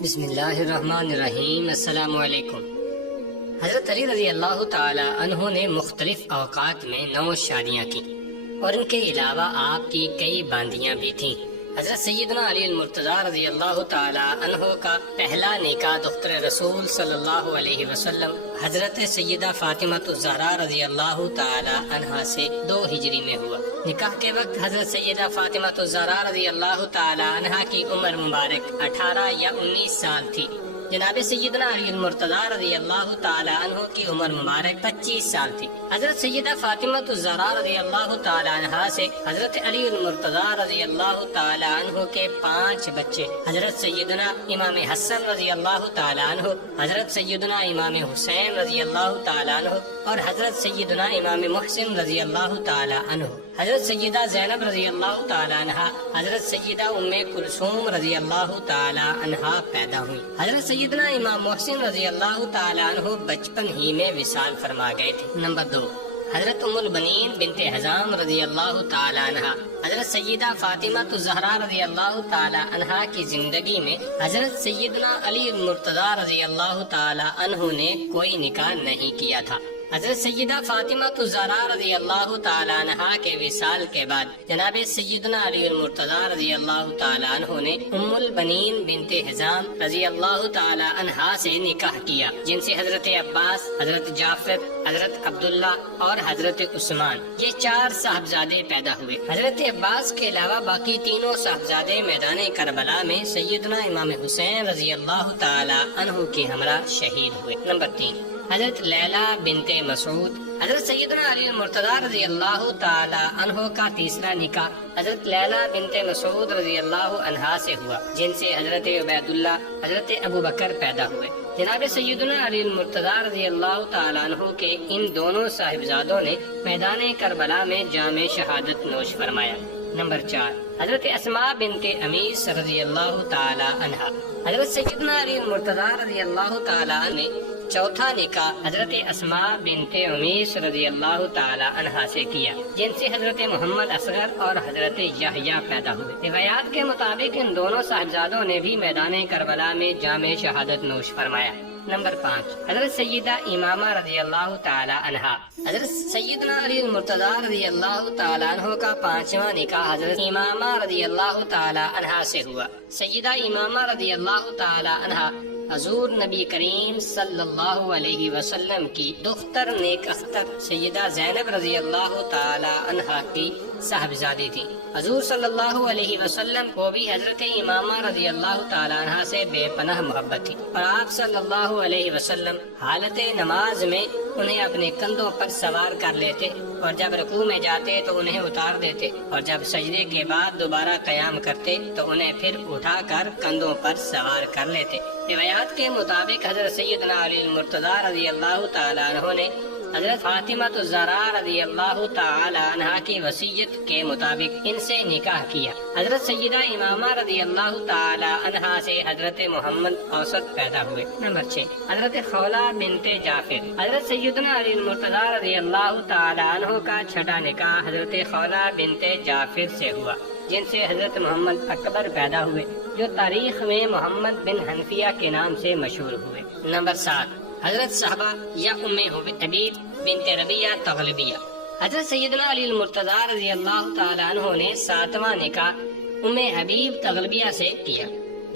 بسم اللہ الرحمن الرحیم۔ السلام علیکم۔ حضرت علی رضی اللہ تعالی عنہ نے مختلف اوقات میں 9 شادیاں کی اور ان کے علاوہ آپ کی کئی باندیاں بھی تھیں۔ حضرت سیدنا علی المرتضیٰ رضی اللہ تعالی عنہ کا پہلا نکاح دختر رسول صلی اللہ علیہ وسلم حضرت سیدہ فاطمہ الزہرا رضی اللہ تعالی عنہا سے 2 ہجری میں ہوا۔ نکاح کے وقت حضرت سیدہ فاطمہ الزہرا رضی اللہ تعالی عنہا کی عمر مبارک 18 یا 19 سال تھی۔ جناب سیدنا علی المرتضیٰ رضی اللہ تعالی عنہ کی عمر مبارک 25 سال تھی۔ حضرت سیدہ فاطمہ الزہرا رضی اللہ تعالی عنہا سے حضرت علی المرتضیٰ رضی اللہ تعالی عنہ کے 5 بچے، حضرت سیدنا امام حسن رضی اللہ تعالی عنہ، حضرت سیدنا امام حسین رضی اللہ تعالی عنہ اور حضرت سیدنا امام محسن رضی اللہ تعالی عنہ، حضرت سیدہ زینب رضی اللہ تعالی عنہا، حضرت سیدہ ام کلثوم رضی اللہ تعالی عنہا پیدا ہوئی۔ حضرت سیدنا امام محسن رضی اللہ تعالی عنہ بچپن ہی میں وصال فرما گئے تھے۔ نمبر 2، حضرت ام البنین بنت حزام رضی اللہ تعالی عنہا۔ حضرت سیدہ فاطمہ الزہرا رضی اللہ تعالی عنہا کی زندگی میں حضرت سیدنا علی المرتضیٰ رضی اللہ تعالی عنہ نے کوئی نکاح نہیں کیا تھا۔ حضرت سیدہ فاطمہ الزہرا رضی اللہ تعالی عنہا کے وصال کے بعد جناب سیدنا علی المرتضیٰ رضی اللہ تعالی عنہ نے ام البنین بنت حزام رضی اللہ تعالی عنہا سے نکاح کیا، جن سے حضرت عباس، حضرت جعفر، حضرت عبداللہ اور حضرت عثمان، یہ 4 صاحبزادے پیدا ہوئے۔ حضرت عباس کے علاوہ باقی تینوں صاحبزادے میدان کربلا میں سیدنا امام حسین رضی اللہ تعالی عنہ کے ہمراہ شہید ہوئے۔ نمبر 3، حضرت لیلہ بنت مسعود۔ حضرت سیدنا علی المرتضیٰ رضی اللہ تعالی عنہ کا تیسرا نکاح حضرت لیلہ بنت مسعود رضی اللہ عنہا سے ہوا، جن سے حضرت عبید اللہ، حضرت ابو بکر پیدا ہوئے۔ جناب سیدنا علی المرتضیٰ رضی اللہ تعالی عنہ کے ان دونوں صاحبزادوں نے میدان کربلا میں جام شہادت نوش فرمایا۔ نمبر 4، حضرت اسماء بنت امیس رضی اللہ تعالی عنہا۔ حضرت سیدنا علی المرتضیٰ رضی اللہ تعالی عنہ نے چوتھا نکاح حضرت اسماء بنت امیس رضی اللہ تعالی عنہا سے کیا، جن سے حضرت محمد اصغر اور حضرت یحییٰ پیدا ہوئے۔ روایات کے مطابق ان دونوں صاحبزادوں نے بھی میدان کربلا میں جام شہادت نوش فرمایا۔ نمبر 5، حضرت سیدہ امامہ رضی اللہ تعالی عنہا۔ حضرت سیدنا علی المرتضیٰ رضی اللہ تعالی عنہ کا 5واں نکاح حضرت امامہ رضی اللہ تعالی عنہا سے ہوا۔ سیدہ امامہ رضی اللہ تعالی عنہا حضور نبی کریم صلی اللہ علیہ وسلم کی دختر نیک اختر سیدہ زینب رضی اللہ تعالی عنہا کی صاحبزادی تھی۔ حضور صلی اللہ علیہ وسلم کو بھی حضرت امامہ رضی اللہ تعالی عنہا سے بے پناہ محبت تھی، اور آپ صلی اللہ علیہ وسلم حالت نماز میں انہیں اپنے کندھوں پر سوار کر لیتے، اور جب رکوع میں جاتے تو انہیں اتار دیتے، اور جب سجدے کے بعد دوبارہ قیام کرتے تو انہیں پھر اٹھا کر کندھوں پر سوار کر لیتے۔ روایات کے مطابق حضرت سیدنا علی المرتضیٰ رضی اللہ تعالی عنہ نے حضرت فاطمہ الزہرا رضی اللہ تعالی عنہا کی وصیت کے مطابق ان سے نکاح کیا۔ حضرت سیدہ امامہ رضی اللہ تعالی عنہا سے حضرت محمد اوسط پیدا ہوئے۔ نمبر 6، حضرت خولہ بنت جعفر۔ حضرت سیدنا علی المرتضیٰ رضی اللہ تعالی عنہ کا 6واں نکاح حضرت خولہ بنت جعفر سے ہوا، جن سے حضرت محمد اکبر پیدا ہوئے، جو تاریخ میں محمد بن حنفیہ کے نام سے مشہور ہوئے۔ نمبر 7، حضرت صحابہ یا ام حبیب بنت ربیعہ تغلبیہ۔ حضرت سیدنا علی المرتضیٰ رضی اللہ تعالی عنہ نے 7واں نکاح ام حبیب تغلبیہ سے کیا،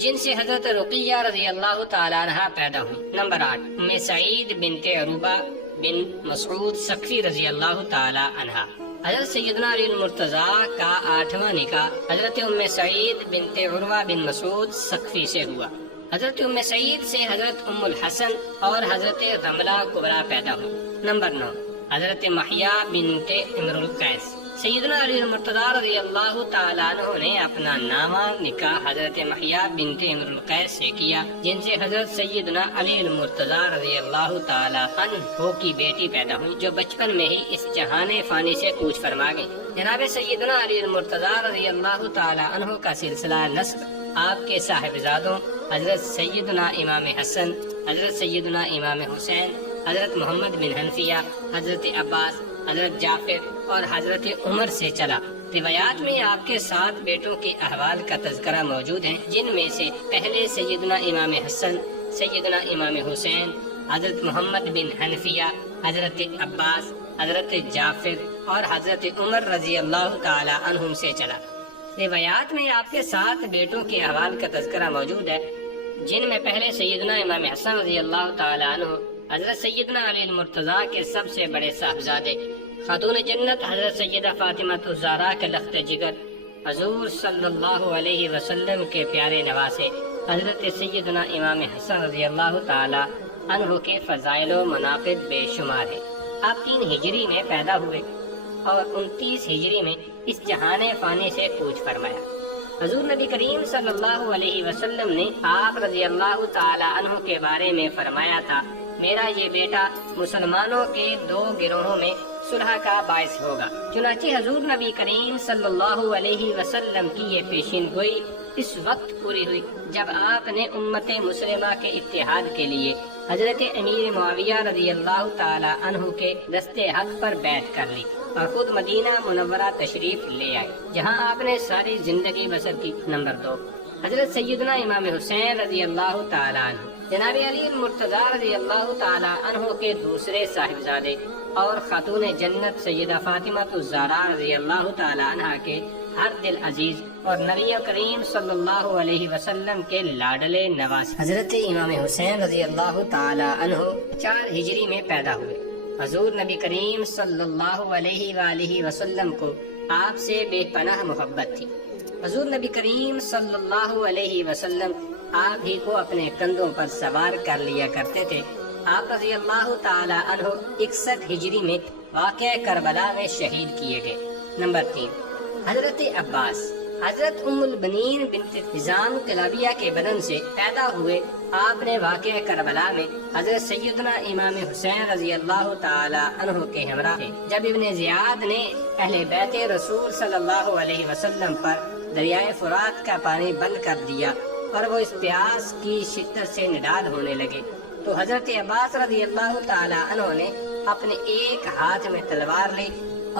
جن سے حضرت رقیہ رضی اللہ تعالی عنہا پیدا ہوئی۔ نمبر 8، ام سعید بنت عروبہ بن مسعود ثقفی رضی اللہ تعالی عنہا۔ حضرت سیدنا علی المرتضیٰ کا 8واں نکاح حضرت ام سعید بنت عروہ بن مسعود ثقفی سے ہوا۔ حضرت ام سعید سے حضرت ام الحسن اور حضرت رملہ کبریٰ پیدا ہوئی۔ نمبر 9، حضرت محیا بنت امر القیس۔ سیدنا علی المرتضیٰ رضی اللہ تعالیٰ عنہ نے اپنا 9واں نکاح حضرت محیا بنت امر القیس سے کیا، جن سے حضرت سیدنا علی المرتضیٰ رضی اللہ تعالیٰ عنہ کی بیٹی پیدا ہوئی، جو بچپن میں ہی اس جہان فانی سے کوچ فرما گئی۔ جناب سیدنا علی المرتضیٰ رضی اللہ تعالیٰ عنہ کا سلسلہ نسب آپ کے صاحبزادوں حضرت سیدنا امام حسن، حضرت سیدنا امام حسین، حضرت محمد بن حنفیہ، حضرت عباس، حضرت جعفر اور حضرت عمر سے چلا، روایات میں آپ کے 7 بیٹوں کے احوال کا تذکرہ موجود ہے، جن میں سے پہلے سیدنا امام حسن، سیدنا امام حسین، حضرت محمد بن حنفیہ، حضرت عباس، حضرت جعفر اور حضرت عمر رضی اللہ تعالی عنہم سے چلا۔ روایات میں آپ کے 7 بیٹوں کے احوال کا تذکرہ موجود ہے، جن میں پہلے سیدنا امام حسن رضی اللہ تعالی عنہ، حضرت سیدنا علی المرتضیٰ کے سب سے بڑے صاحبزادے، خاتون جنت حضرت سیدہ فاطمہ الزہرا کے لخت جگر، حضور صلی اللہ علیہ وسلم کے پیارے نواسے حضرت سیدنا امام حسن رضی اللہ تعالی عنہ کے فضائل و مناقب بے شمار ہیں۔ آپ 3 ہجری میں پیدا ہوئے اور 29 ہجری میں اس جہان فانی سے کوچ فرمایا۔ حضور نبی کریم صلی اللہ علیہ وسلم نے آپ رضی اللہ تعالی عنہ کے بارے میں فرمایا تھا، میرا یہ بیٹا مسلمانوں کے 2 گروہوں میں صلح کا باعث ہوگا۔ چنانچہ حضور نبی کریم صلی اللہ علیہ وسلم کی یہ پیشین گوئی اس وقت پوری ہوئی جب آپ نے امت مسلمہ کے اتحاد کے لیے حضرت امیر معاویہ رضی اللہ تعالی عنہ کے دستے حق پر بیعت کر لی اور خود مدینہ منورہ تشریف لے آئے، جہاں آپ نے ساری زندگی بسر کی۔ نمبر 2، حضرت سیدنا امام حسین رضی اللہ تعالی عنہ، جناب علی المرتضیٰ رضی اللہ تعالی عنہ کے دوسرے صاحبزادے اور خاتون جنت سیدہ فاطمہ الزہرا رضی اللہ تعالی عنہ کے ہر دل عزیز اور نبی کریم صلی اللہ علیہ وسلم کے لاڈلے نواز حضرت امام حسین رضی اللہ تعالی عنہ 4 ہجری میں پیدا ہوئے۔ حضور نبی کریم صلی اللہ علیہ وآلہ وسلم کو آپ سے بے پناہ محبت تھی۔ حضور نبی کریم صلی اللہ علیہ وسلم آپ ہی کو اپنے کندھوں پر سوار کر لیا کرتے تھے۔ آپ رضی اللہ تعالی عنہ 61 ہجری میں واقعہ کربلا میں شہید کیے گئے۔ نمبر 3، حضرت عباس، حضرت ام البنین بنت نظام کلابیہ کے بدن سے پیدا ہوئے۔ آپ نے واقعہ کربلا میں حضرت سیدنا امام حسین رضی اللہ تعالی عنہ کے ہمراہ تھے جب ابن زیاد نے اہل بیت رسول صلی اللہ علیہ وسلم پر دریائے فرات کا پانی بند کر دیا اور وہ اس پیاس کی شدت سے نڈال ہونے لگے، تو حضرت عباس رضی اللہ تعالی عنہ نے اپنے ایک ہاتھ میں تلوار لی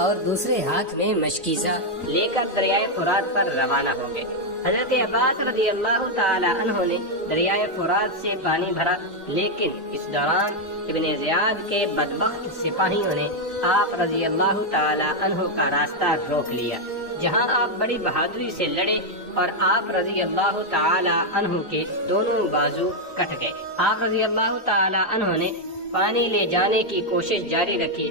اور دوسرے ہاتھ میں مشکیزہ لے کر دریائے فرات پر روانہ ہو گئے۔ حضرت عباس رضی اللہ تعالی عنہ نے دریائے فرات سے پانی بھرا، لیکن اس دوران ابن زیاد کے بدبخت سپاہیوں نے آپ رضی اللہ تعالی عنہ کا راستہ روک لیا، جہاں آپ بڑی بہادری سے لڑے اور آپ رضی اللہ تعالی عنہ کے دونوں بازو کٹ گئے۔ آپ رضی اللہ تعالی عنہ نے پانی لے جانے کی کوشش جاری رکھی،